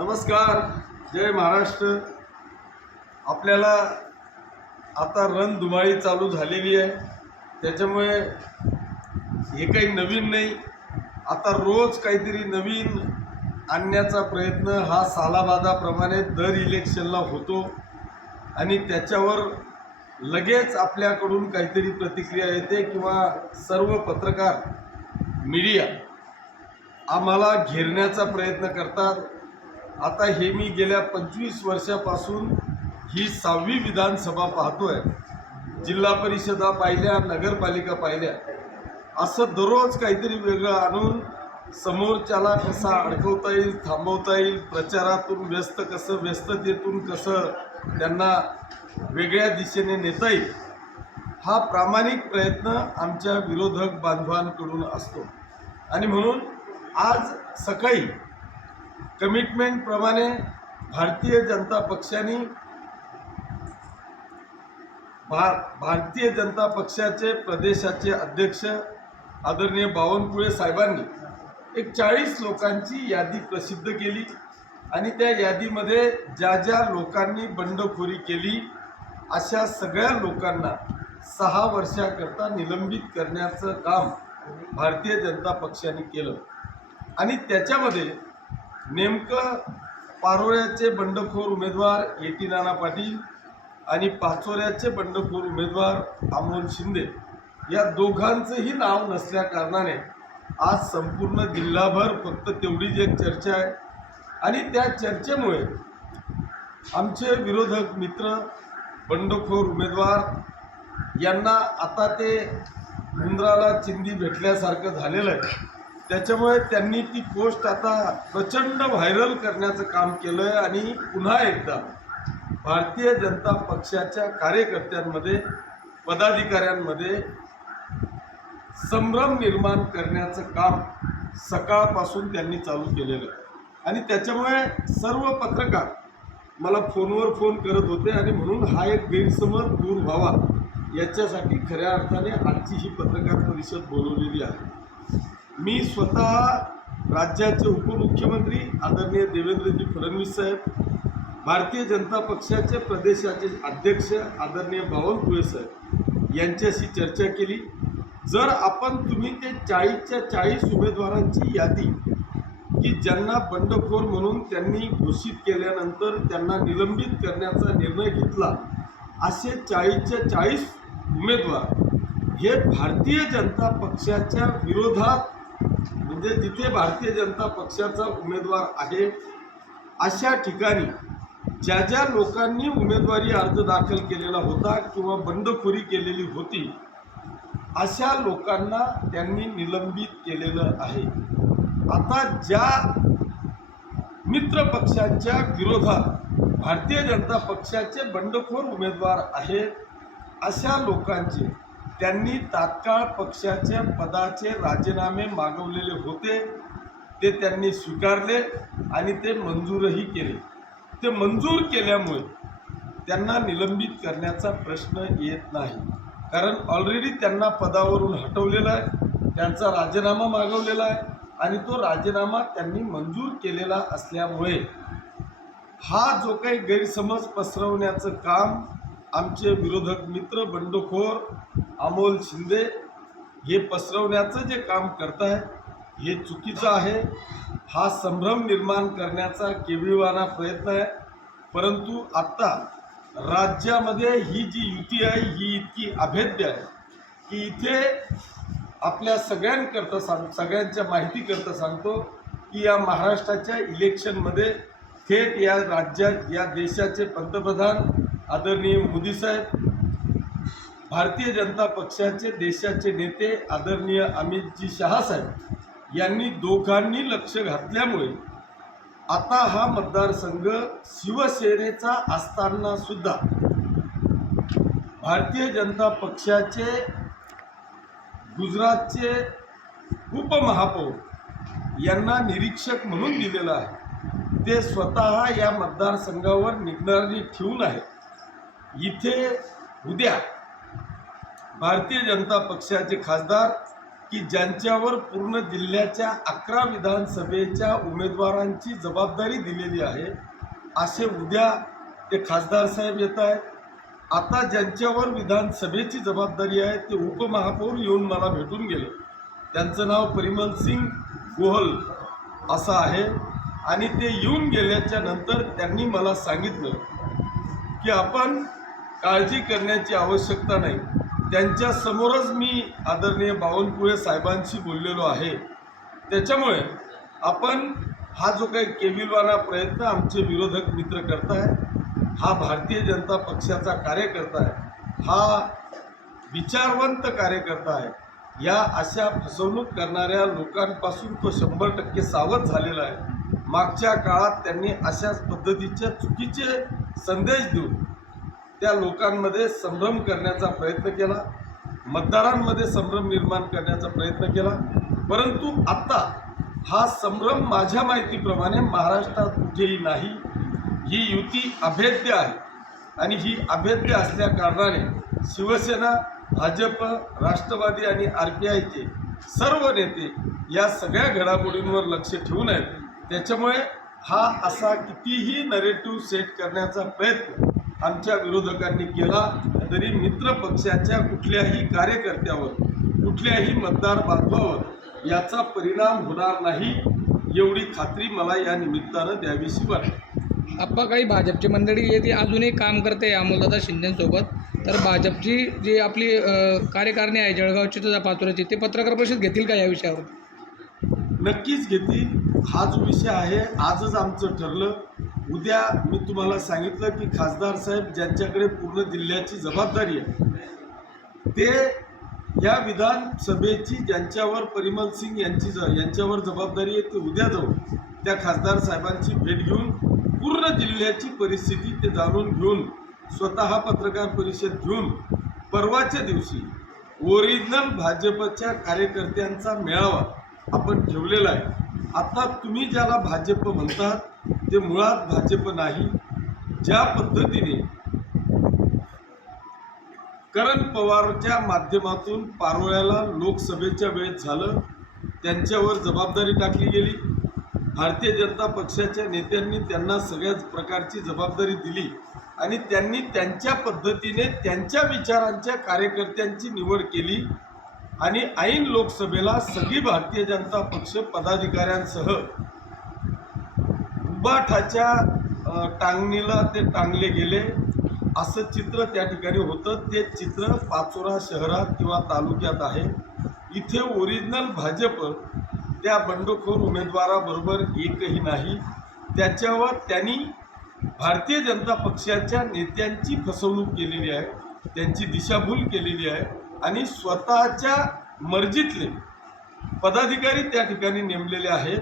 नमस्कार, जय महाराष्ट्र। आपल्याला आता रणधुमाळी चालू झालेली आहे, त्याच्यामुळे हे काही नवीन नाही। आता रोज काहीतरी नवीन आणण्याचा प्रयत्न हा सालाबादाप्रमाणे दर इलेक्शनला होतो आणि त्याच्यावर लगेच आपल्याकडून काहीतरी प्रतिक्रिया येते किंवा सर्व पत्रकार मीडिया आम्हाला घेरण्याचा प्रयत्न करतात। आता हे मी गेल्या 25 वर्षापासून ही 6वी विधानसभा पाहतोय। जिल्हा परिषदा पाहिल्या, नगरपालिका पाहिल्या, असं दररोज काहीतरी वेगळं आणून समोरच्याला कसा अडकवता येईल, थांबवता येईल, प्रचारातून व्यस्ततेतून कसं त्यांना वेगळ्या दिशेने नेता येईल, हा प्रामाणिक प्रयत्न आमच्या विरोधक बांधवांकडून असतो। आणि म्हणून आज सकाळी कमिटमेंट प्रमाणे भारतीय जनता पक्षाचे प्रदेशाचे अध्यक्ष आदरणीय बावनकुळे साहेबांनी एक 40 लोकांची यादी प्रसिद्ध केली आणि त्या यादीमध्ये ज्या लोकांनी बंडखोरी केली अशा सगळ्या लोकांना 6 वर्षाकरता निलंबित करण्याचं काम भारतीय जनता पक्षाने केलं। आणि त्याच्यामध्ये नेमकं पारोळ्याचे बंडखोर उमेदवार एटी नाना पाटील आणि पाचोऱ्याचे बंडखोर उमेदवार अमोल शिंदे या दोघांचंही नाव नसल्या कारणाने आज संपूर्ण जिल्हाभर फक्त तेवढीच एक चर्चा आहे। आणि त्या चर्चेमुळे आमचे विरोधक मित्र बंडखोर उमेदवार यांना आता ते उंदराला चिंदी भेटल्यासारखं झालेलं आहे। त्याच्यामुळे त्यांनी ती पोस्ट आता प्रचंड व्हायरल करण्याचं काम केलं आहे आणि पुन्हा एकदा भारतीय जनता पक्षाच्या कार्यकर्त्यांमध्ये, पदाधिकाऱ्यांमध्ये संभ्रम निर्माण करण्याचं काम सकाळपासून त्यांनी चालू केलेलं आहे। आणि त्याच्यामुळे सर्व पत्रकार मला फोनवर फोन करत होते आणि म्हणून हा एक गैरसमज दूर व्हावा याच्यासाठी खऱ्या अर्थाने आजची ही पत्रकार परिषद बोलवलेली आहे। मी स्वतः राज्याचे उपमुख्यमंत्री आदरणीय देवेंद्रजी फडणवीस साहेब, भारतीय जनता पक्षाचे प्रदेशाचे अध्यक्ष आदरणीय बावनकुळे साहेब यांच्याशी चर्चा केली। जर तुम्ही ते 40च्या 40 उमेदवारांची यादी की ज्यांना बंडखोर म्हणून त्यांनी घोषित केल्यानंतर त्यांना निलंबित करण्याचा निर्णय घेतला, असे 40च्या 40 उमेदवार हे भारतीय जनता पक्षाच्या विरोधात, म्हणजे जिथे भारतीय जनता पक्षाचा उमेदवार आहे अशा ठिकाणी ज्या लोकांनी उमेदवारी अर्ज दाखल केलेला होता किंवा बंडखोरी केलेली होती अशा लोकांना त्यांनी निलंबित केलेलं आहे। आता ज्या मित्र पक्षांच्या विरोधात भारतीय जनता पक्षाचे बंडखोर उमेदवार आहेत अशा लोकांचे त्यांनी तात्काळ पक्षाच्या पदाचे राजीनामे मागवलेले होते, ते त्यांनी स्वीकारले आणि ते मंजूरही केले। ते मंजूर केल्यामुळे त्यांना निलंबित करण्याचा प्रश्न येत नाही, कारण ऑलरेडी त्यांना पदावरून हटवलेलं आहे, त्यांचा राजीनामा मागवलेला आहे आणि तो राजीनामा त्यांनी मंजूर केलेला असल्यामुळे हा जो काही गैरसमज पसरवण्याचं काम आमचे विरोधक मित्र बंडखोर अमोल शिंदे हे पसरवण्याचं जे काम करतायत हे चुकीचं आहे। हा संभ्रम निर्माण करण्याचा केविलवाणा प्रयत्न आहे। परंतु आत्ता राज्यामध्ये ही जी युती आहे ही इतकी अभेद्य आहे की इथे आपल्या सगळ्यांच्या माहितीकरता सांगतो की या महाराष्ट्राच्या इलेक्शनमध्ये थेट या राज्यात, या देशाचे पंतप्रधान आदरणीय मोदी साहेब, भारतीय जनता पक्षाचे देशाचे नेते आदरणीय अमितजी शहा साहेब यांनी दोघांनी लक्ष घातल्यामुळे आता हा मतदारसंघ शिवसेनेचा असताना सुद्धा भारतीय जनता पक्षाचे गुजरातचे उपमहापौर यांना निरीक्षक म्हणून दिलेला आहे। ते स्वतः या मतदारसंघावर निगराणी ठेवून आहे। इथे उद्या भारतीय जनता पक्षाचे खासदार की ज्यांच्यावर पूर्ण जिल्ह्याच्या 11 विधानसभेच्या उमेदवारांची जबाबदारी दिलेली आहे असे उद्या ते खासदार साहेब येत आहेत. आता ज्यांच्यावर विधानसभेची जबाबदारी आहे ते उपमहापौर येऊन मला भेटून गेले. त्यांचं नाव परिमल सिंग गोहल असं आहे आणि ते येऊन गेल्याच्या नंतर त्यांनी मला सांगितलं की आपण काळजी करण्याची आवश्यकता नाही. त्यांच्या समोरच मी आदरणीय बावनकुळे साहेबांशी बोललेलो आहे. त्याच्यामुळे आपण हा जो काही केविलवाना प्रयत्न आमचे विरोधक मित्र करताय, हा भारतीय जनता पक्षाचा कार्यकर्ता आहे, हा विचारवंत कार्यकर्ता आहे. या अशा फसवणूक करणाऱ्या लोकांपासून तो 100% सावध झालेला आहे. मागच्या काळात त्यांनी अशाच पद्धतीचे चुकीचे संदेश देऊन त्या लोकांमध्ये संभ्रम करण्याचा प्रयत्न केला, मतदारांमध्ये संभ्रम निर्माण करण्याचा प्रयत्न केला. परंतु आत्ता हा संभ्रम माझ्या माहितीप्रमाणे महाराष्ट्रात कुठेही नाही. ही युती अभेद्य आहे आणि ही अभेद्य असल्या कारणाने शिवसेना, भाजप, राष्ट्रवादी आणि RPIचे सर्व नेते या सगळ्या घडामोडींवर लक्ष ठेवून आहेत. त्याच्यामुळे हा असा कितीही नरेटिव्ह सेट करण्याचा प्रयत्न आमच्या विरोधकांनी केला तरी मित्र पक्षाच्या कुठल्याही कार्यकर्त्यावर, कुठल्याही मतदार बांधवावर याचा परिणाम होणार नाही, एवढी खात्री मला या निमित्तानं द्यावीशी वाटते. आप्पा, काही भाजपची मंडळी आहे ती अजूनही काम करते अमोलदादा शिंदेसोबत, तर भाजपची जी आपली कार्यकारिणी आहे जळगावची तथा पाचोऱ्याची, ते पत्रकार परिषद घेतील का या विषयावर? नक्कीच घेतील. हा जो विषय आहे आजच आमचं ठरलं. उद्या मी तुम्हाला सांगितलं की खासदार साहेब ज्यांच्याकडे पूर्ण जिल्ह्याची जबाबदारी आहे ते या विधानसभेची ज्यांच्यावर परिमल सिंग यांच्यावर जबाबदारी आहे ते उद्या जाऊन त्या खासदार साहेबांची भेट घेऊन पूर्ण जिल्ह्याची परिस्थिती ते जाणून घेऊन स्वतः पत्रकार परिषद घेऊन परवाच्या दिवशी ओरिजिनल भाजपच्या कार्यकर्त्यांचा मेळावा आपण ठेवलेला आहे. आता तुम्ही ज्याला भाजप म्हणतात ते मुळात भाजप नाही. ज्या पद्धतीने करण पवारच्या माध्यमातून पारोळ्याला लोकसभेच्या वेळेत झालं, त्यांच्यावर जबाबदारी टाकली गेली. भारतीय जनता पक्षाच्या नेत्यांनी त्यांना सगळ्याच प्रकारची जबाबदारी दिली आणि त्यांनी त्यांच्या पद्धतीने त्यांच्या विचारांच्या कार्यकर्त्यांची निवड केली आणि ऐन लोकसभेला सगळी भारतीय जनता पक्ष पदाधिकाऱ्यांसह उबाठाच्या टांगणीला ते टांगले गेले असं चित्र त्या ठिकाणी होतं. ते चित्र पाचोरा शहरात किंवा तालुक्यात आहे. इथे ओरिजिनल भाजप त्या बंडखोर उमेदवाराबरोबर एकही नाही. त्याच्यावर त्यांनी भारतीय जनता पक्षाच्या नेत्यांची फसवणूक केलेली आहे, त्यांची दिशाभूल केलेली आहे आणि स्वतःच्या मर्जीतले पदाधिकारी त्या ठिकाणी नेमलेले आहेत.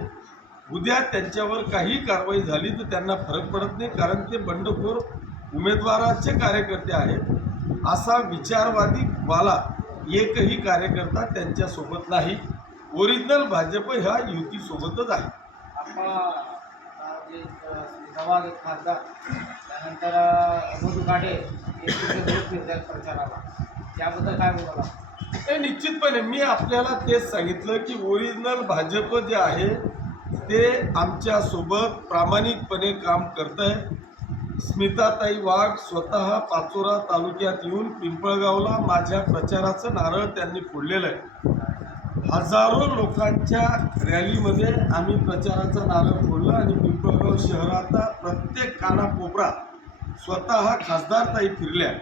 उद्या त्यांच्यावर काही कारवाई झाली तर त्यांना फरक पडत नाही, कारण ते बंडखोर उमेदवाराचे कार्यकर्ते आहेत. असा विचारवादी वाला एकही कार्यकर्ता त्यांच्यासोबत नाही. ओरिजिनल भाजप ह्या युतीसोबतच आहे. खासदार त्यानंतर मधू काटे फिरतात प्रचाराला, त्याबद्दल काय बोलायला? हे निश्चितपणे मी आपल्याला तेच सांगितलं की ओरिजिनल भाजप जे आहे ते आमच्यासोबत प्रामाणिकपणे काम करत आहे. स्मिताताई वाघ स्वतः पाचोरा तालुक्यात येऊन पिंपळगावला माझ्या प्रचाराचं नारळ त्यांनी फोडलेलं आहे. हजारो लोकांच्या रॅलीमध्ये आम्ही प्रचाराचा नारळ फोडला आणि पिंपळगाव शहराचा प्रत्येक कानाकोपरा स्वतः खासदारताई फिरल्या.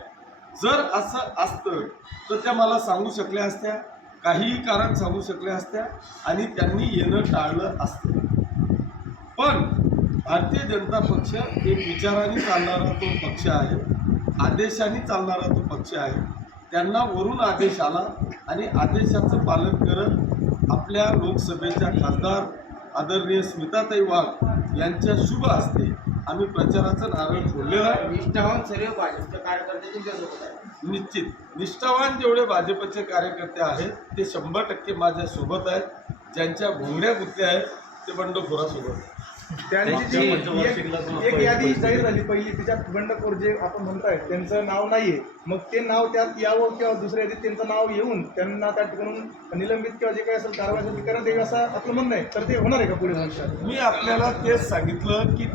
जर असं असतं तर त्या मला सांगू शकल्या असत्या, काहीही कारण सांगू शकल्या असत्या आणि त्यांनी येणं टाळलं असतं. पण भारतीय जनता पक्ष एक विचाराने चालणारा तो पक्ष आहे, आदेशाने चालणारा तो पक्ष आहे. त्यांना वरून आदेश आला आणि आदेशाचं पालन करत आपल्या लोकसभेच्या खासदार आदरणीय स्मिताताई वाघ यांच्या शुभ हस्ते आम्ही प्रचाराचं नारळ फोडलेलं आहे. निष्ठावान सर्व भाजपचे कार्यकर्ते तुमच्यासोबत आहेत. निश्चित निष्ठावान जेवढे भाजपचे कार्यकर्ते आहेत ते 100% माझ्यासोबत आहेत. ज्यांच्या घोंगड्या गुंतल्या आहेत ते बंडखोरासोबत. त्यांची जी एक यादी जाहीर झाली पहिली, तिच्यात बंडखोर जे आपण म्हणताय त्यांचं नाव नाहीये, मग ते नाव त्यात यावं किंवा दुसऱ्या यादीत त्यांचं नाव येऊन त्यांना त्या ठिकाणून निलंबित किंवा जे काही असेल कारवाई करण्यात यावी असं आपलं म्हणणं आहे. तर ते होणार आहे का पुढे भविष्यात? मी आपल्याला तेच सांगितलं की